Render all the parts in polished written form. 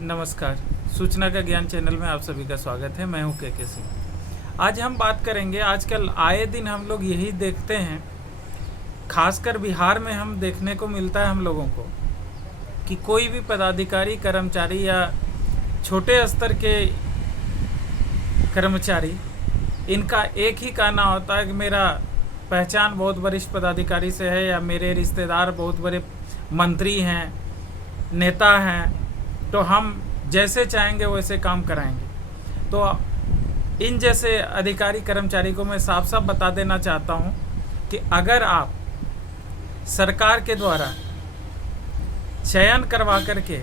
नमस्कार। सूचना का ज्ञान चैनल में आप सभी का स्वागत है। मैं हूं के सिंह। आज हम बात करेंगे, आजकल आए दिन हम लोग यही देखते हैं, खासकर बिहार में हम देखने को मिलता है हम लोगों को कि कोई भी पदाधिकारी, कर्मचारी या छोटे स्तर के कर्मचारी, इनका एक ही कहना होता है कि मेरा पहचान बहुत वरिष्ठ पदाधिकारी से है या मेरे रिश्तेदार बहुत बड़े मंत्री हैं, नेता हैं, तो हम जैसे चाहेंगे वैसे काम कराएंगे। तो इन जैसे अधिकारी कर्मचारी को मैं साफ साफ बता देना चाहता हूं कि अगर आप सरकार के द्वारा चयन करवा करके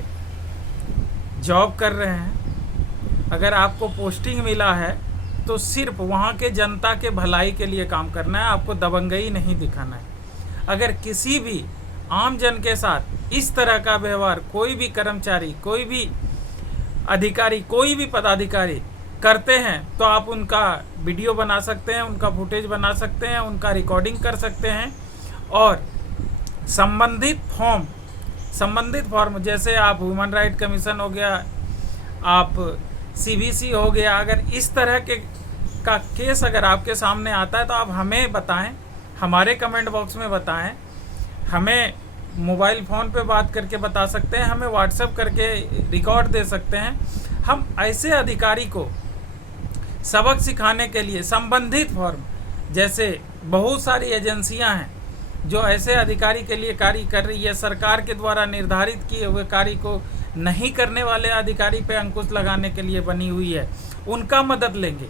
जॉब कर रहे हैं, अगर आपको पोस्टिंग मिला है तो सिर्फ वहां के जनता के भलाई के लिए काम करना है, आपको दबंगई नहीं दिखाना है। अगर किसी भी आम जन के साथ इस तरह का व्यवहार कोई भी कर्मचारी, कोई भी अधिकारी, कोई भी पदाधिकारी करते हैं तो आप उनका वीडियो बना सकते हैं, उनका फुटेज बना सकते हैं, उनका रिकॉर्डिंग कर सकते हैं और संबंधित फॉर्म जैसे आप ह्यूमन राइट कमीशन हो गया, आप सीबीसी हो गया, अगर इस तरह के का केस अगर आपके सामने आता है तो आप हमें बताएं, हमारे कमेंट बॉक्स में बताएं, हमें मोबाइल फ़ोन पे बात करके बता सकते हैं, हमें व्हाट्सएप करके रिकॉर्ड दे सकते हैं। हम ऐसे अधिकारी को सबक सिखाने के लिए संबंधित फॉर्म, जैसे बहुत सारी एजेंसियां हैं जो ऐसे अधिकारी के लिए कार्य कर रही है, सरकार के द्वारा निर्धारित किए हुए कार्य को नहीं करने वाले अधिकारी पे अंकुश लगाने के लिए बनी हुई है, उनका मदद लेंगे,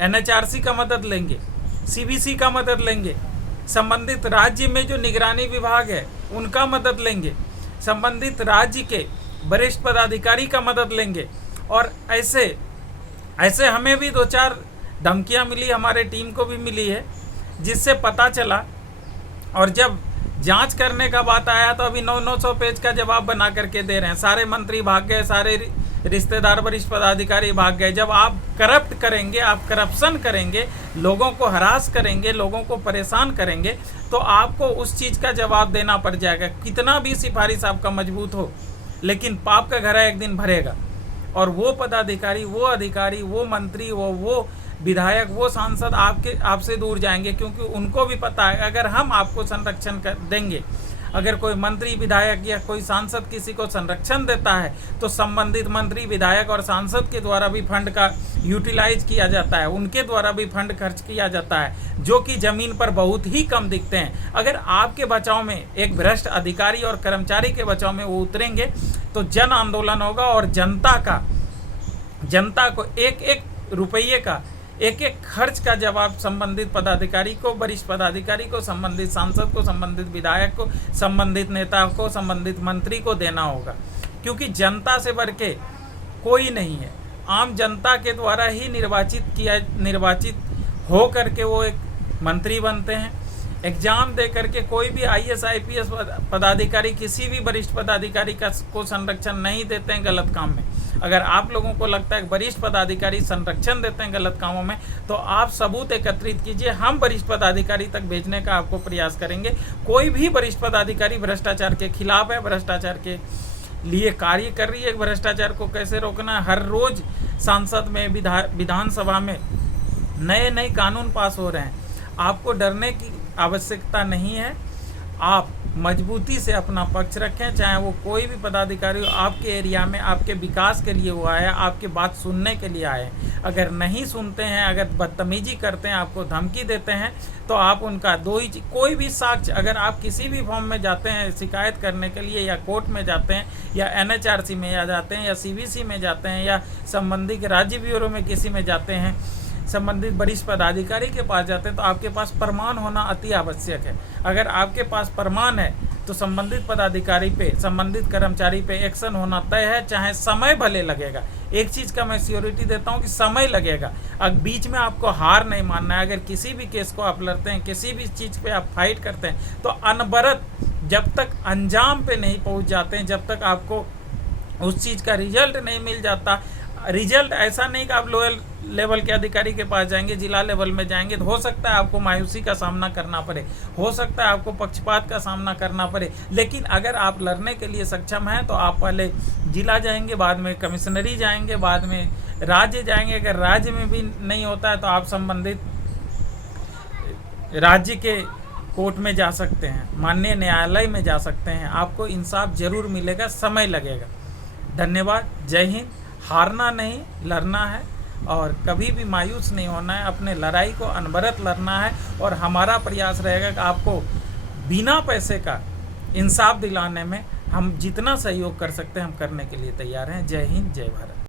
एनएचआरसी का मदद लेंगे, सीबीसी का मदद लेंगे, संबंधित राज्य में जो निगरानी विभाग है उनका मदद लेंगे, संबंधित राज्य के वरिष्ठ पदाधिकारी का मदद लेंगे। और ऐसे हमें भी 2-4 धमकियां मिली, हमारे टीम को भी मिली है, जिससे पता चला और जब जांच करने का बात आया तो अभी 900 पेज का जवाब बना करके दे रहे हैं। सारे मंत्री भाग गए, सारे रिश्तेदार वरिष्ठ पदाधिकारी भाग गए। जब आप करप्ट करेंगे, आप करप्शन करेंगे, लोगों को हरास करेंगे, लोगों को परेशान करेंगे, तो आपको उस चीज़ का जवाब देना पड़ जाएगा। कितना भी सिफारिश आपका मजबूत हो, लेकिन पाप का घड़ा एक दिन भरेगा और वो पदाधिकारी, वो अधिकारी, वो मंत्री, वो विधायक, वो सांसद आपसे दूर जाएंगे, क्योंकि उनको भी पता है अगर हम आपको संरक्षण देंगे, अगर कोई मंत्री, विधायक या कोई सांसद किसी को संरक्षण देता है तो संबंधित मंत्री, विधायक और सांसद के द्वारा भी फंड का यूटिलाइज किया जाता है, उनके द्वारा भी फंड खर्च किया जाता है, जो कि जमीन पर बहुत ही कम दिखते हैं। अगर आपके बचाव में एक भ्रष्ट अधिकारी और कर्मचारी के बचाव में वो उतरेंगे तो जन आंदोलन होगा और जनता को एक एक रुपये का, एक एक खर्च का जवाब संबंधित पदाधिकारी को, वरिष्ठ पदाधिकारी को, संबंधित सांसद को, संबंधित विधायक को, संबंधित नेता को, संबंधित मंत्री को देना होगा। क्योंकि जनता से बढ़ के कोई नहीं है। आम जनता के द्वारा ही निर्वाचित हो करके वो एक मंत्री बनते हैं। एग्जाम दे करके कोई भी आईएएस आईपीएस पदाधिकारी किसी भी वरिष्ठ पदाधिकारी को संरक्षण नहीं देते हैं गलत काम में। अगर आप लोगों को लगता है वरिष्ठ पदाधिकारी संरक्षण देते हैं गलत कामों में, तो आप सबूत एकत्रित कीजिए, हम वरिष्ठ पदाधिकारी तक भेजने का आपको प्रयास करेंगे। कोई भी वरिष्ठ पदाधिकारी भ्रष्टाचार के खिलाफ है, भ्रष्टाचार के लिए कार्य कर रही है, भ्रष्टाचार को कैसे रोकना है। हर रोज सांसद में, विधानसभा में नए कानून पास हो रहे हैं। आपको डरने की आवश्यकता नहीं है। आप मजबूती से अपना पक्ष रखें, चाहे वो कोई भी पदाधिकारी हो, आपके एरिया में आपके विकास के लिए वो आया, आपकी बात सुनने के लिए आए। अगर नहीं सुनते हैं, अगर बदतमीजी करते हैं, आपको धमकी देते हैं, तो आप उनका कोई भी साक्ष्य, अगर आप किसी भी फॉर्म में जाते हैं शिकायत करने के लिए, या कोर्ट में जाते हैं, या एनएचआरसी में जाते हैं, या सीबीसी में जाते हैं, या संबंधित राज्य ब्यूरो में किसी में जाते हैं, संबंधित वरिष्ठ पदाधिकारी के पास जाते हैं, तो आपके पास प्रमाण होना अति आवश्यक है। अगर आपके पास प्रमाण है तो संबंधित पदाधिकारी पे, संबंधित कर्मचारी पे एक्शन होना तय है, चाहे समय भले लगेगा। एक चीज़ का मैं श्योरिटी देता हूँ कि समय लगेगा। अब बीच में आपको हार नहीं मानना है। अगर किसी भी केस को आप लड़ते हैं, किसी भी चीज़ पे आप फाइट करते हैं, तो अनवरत जब तक अंजाम पे नहीं पहुँच जाते हैं, जब तक आपको उस चीज़ का रिजल्ट नहीं मिल जाता, रिजल्ट ऐसा नहीं कि आप लोअर लेवल के अधिकारी के पास जाएंगे, जिला लेवल में जाएंगे तो हो सकता है आपको मायूसी का सामना करना पड़े, हो सकता है आपको पक्षपात का सामना करना पड़े, लेकिन अगर आप लड़ने के लिए सक्षम हैं तो आप पहले जिला जाएंगे, बाद में कमिश्नरी जाएंगे, बाद में राज्य जाएंगे। अगर राज्य में भी नहीं होता है तो आप संबंधित राज्य के कोर्ट में जा सकते हैं, माननीय न्यायालय में जा सकते हैं, आपको इंसाफ जरूर मिलेगा, समय लगेगा। धन्यवाद। जय हिंद। हारना नहीं, लड़ना है और कभी भी मायूस नहीं होना है, अपने लड़ाई को अनवरत लड़ना है और हमारा प्रयास रहेगा कि आपको बिना पैसे का इंसाफ दिलाने में हम जितना सहयोग कर सकते हैं हम करने के लिए तैयार हैं। जय हिंद, जय भारत।